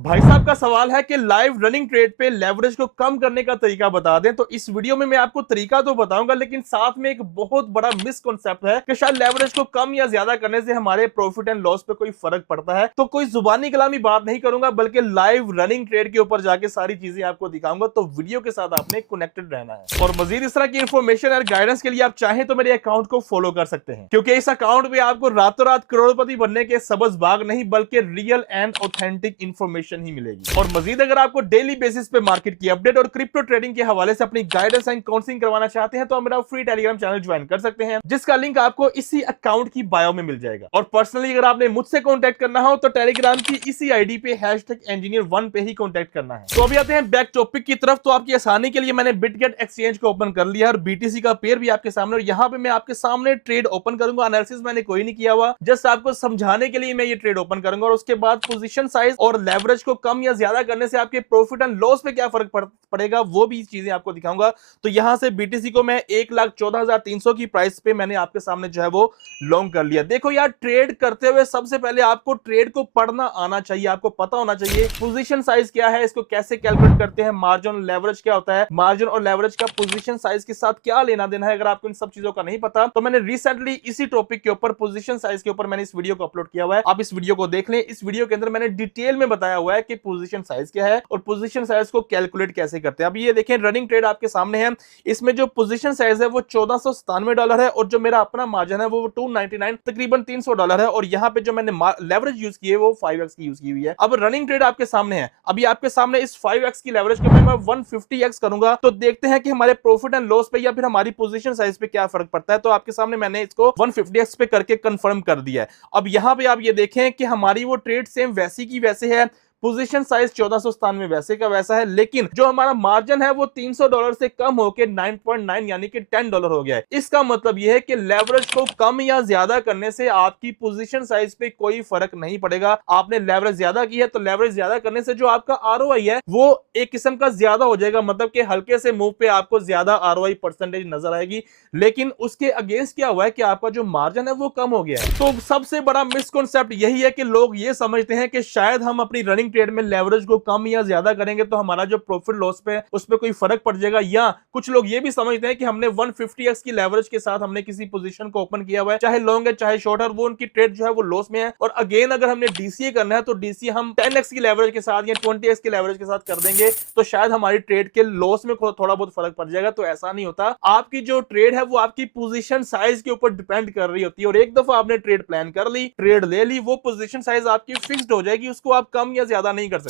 भाई साहब का सवाल है कि लाइव रनिंग ट्रेड पे लेवरेज को कम करने का तरीका बता दें। तो इस वीडियो में मैं आपको तरीका तो बताऊंगा, लेकिन साथ में एक बहुत बड़ा मिसकॉन्सेप्ट है कि शायद लेवरेज को कम या ज्यादा करने से हमारे प्रॉफिट एंड लॉस पे कोई फर्क पड़ता है। तो कोई जुबानी कलामी बात नहीं करूंगा, बल्कि लाइव रनिंग ट्रेड के ऊपर जाके सारी चीजें आपको दिखाऊंगा। तो वीडियो के साथ आपने कनेक्टेड रहना है। और मजीद इस तरह की इन्फॉर्मेशन और गाइडेंस के लिए आप चाहें तो मेरे अकाउंट को फॉलो कर सकते हैं, क्योंकि इस अकाउंट पे आपको रातों रात करोड़पति बनने के सबज बाग नहीं, बल्कि रियल एंड ऑथेंटिक इंफॉर्मेशन ही मिलेगी। और मजीद अगर आपको डेली बेसिस पे मार्केट की अपडेट और क्रिप्टो ट्रेडिंग के हवाले से अपनी गाइडेंस एंड काउंसलिंग करवाना चाहते हैं तो आप मेरा फ्री टेलीग्राम चैनल ज्वाइन कर सकते हैं, जिसका लिंक आपको इसी अकाउंट की बायो में मिल जाएगा। और पर्सनली अगर आपने मुझसे कांटेक्ट करना हो तो टेलीग्राम की इसी आईडी पे #engineer1 पे ही कांटेक्ट करना है। तो अभी आते हैं बैक टॉपिक की तरफ। तो आपकी आसानी के लिए मैंने बिटगेट एक्सचेंज को ओपन कर लिया और बीटीसी का पेयर भी आपके सामने, और यहाँ पे मैं आपके सामने ट्रेड ओपन करूंगा। एनालिसिस मैंने कोई नहीं किया हुआ, जस्ट आपको समझाने के लिए मैं ये ट्रेड ओपन करूंगा। और उसके बाद पोजीशन साइज और लेवरेज को कम या ज्यादा करने से आपके प्रॉफिट एंड लॉस पे क्या फर्क पड़ेगा वो भी चीजें आपको दिखाऊंगा। तो यहां से बीटीसी को मैं 1,14,300 की प्राइस पे मैंने आपके सामने जो है वो लॉन्ग कर लिया। देखो यार, ट्रेड करते हुए सबसे पहले आपको ट्रेड को पढ़ना आना चाहिए, आपको पता होना चाहिए पोजीशन साइज क्या है, इसको कैसे कैलकुलेट करते हैं, मार्जिन और लेवरेज क्या होता है, मार्जिन और लेवरेज का पोजीशन साइज के साथ क्या लेना देना है। अगर आपको इन सब चीजों का नहीं पता तो मैंने रिसेंटली इसी टॉपिक के ऊपर, पोजीशन साइज के ऊपर मैंने इस वीडियो को अपलोड किया हुआ है। आप इस वीडियो को देख लें। इस वीडियो के अंदर मैंने डिटेल में बताया हुआ है कि पोजीशन साइज क्या है और पोजीशन साइज को कैलकुलेट कैसे करते हैं। अब ये देखें, रनिंग ट्रेड आपके सामने है। इसमें जो पोजीशन साइज है वो $1497 है और जो मेरा अपना मार्जिन है वो $299, तकरीबन $300 है। और यहाँ पे जो मैंने लेवरेज यूज की है वो 5x की यूज की हुई है। अब रनिंग ट्रेड आपके सामने है। अभी आपके सामने इस 5x की लेवरेज को मैं 150x करूंगा, तो देखते हैं कि हमारे प्रॉफिट एंड लॉस पे या फिर हमारी पोजीशन साइज पे क्या फर्क पड़ता है। तो आपके सामने मैंने इसको 150x पे करके कंफर्म कर दिया है। अब यहाँ पे आप ये देखें कि हमारी वो ट्रेड सेम वैसी की वैसे है, पोजीशन साइज 1497 वैसे का वैसा है, लेकिन जो हमारा मार्जिन है वो $300 से कम होकर 9.9 यानी कि $10 हो गया है। इसका मतलब यह है कि लेवरेज को कम या ज्यादा करने से आपकी पोजीशन साइज पे कोई फर्क नहीं पड़ेगा। आपने लेवरेज ज्यादा की है तो लेवरेज ज्यादा करने से जो आपका आरओआई है वो एक किस्म का ज्यादा हो जाएगा, मतलब कि हल्के से मूव पे आपको ज्यादा आरओआई परसेंटेज नजर आएगी। लेकिन उसके अगेंस्ट क्या हुआ है कि आपका जो मार्जिन है वो कम हो गया है। तो सबसे बड़ा मिसकॉन्सेप्ट यही है कि लोग ये समझते हैं कि शायद हम अपनी रनिंग ट्रेड में लेवरेज को कम या ज्यादा करेंगे तो हमारा जो प्रॉफिट लॉस पे उस पे कोई फर्क पड़ जाएगा। या कुछ लोग ये भी समझते हैं कि हमने 150x की लेवरेज के साथ हमने किसी पोजीशन को ओपन किया हुआ है, चाहे लॉन्ग है चाहे शॉर्ट है, वो उनकी ट्रेड जो है वो लॉस में है। और अगेन अगर हमने डीसीए करना है तो डीसीए हम 10x की लेवरेज के साथ या 20x की लेवरेज के साथ कर देंगे तो शायद हमारी ट्रेड के लॉस में थोड़ा बहुत फर्क पड़ जाएगा। तो ऐसा नहीं होता। आपकी जो ट्रेड है वो आपकी पोजीशन साइज के ऊपर डिपेंड कर रही होती है। और एक दफा आपने ट्रेड प्लान कर ली, ट्रेड ले ली, वो पोजीशन साइज आपकी फिक्स्ड हो जाएगी, उसको आप कम या ज्यादा नहीं कर सकते।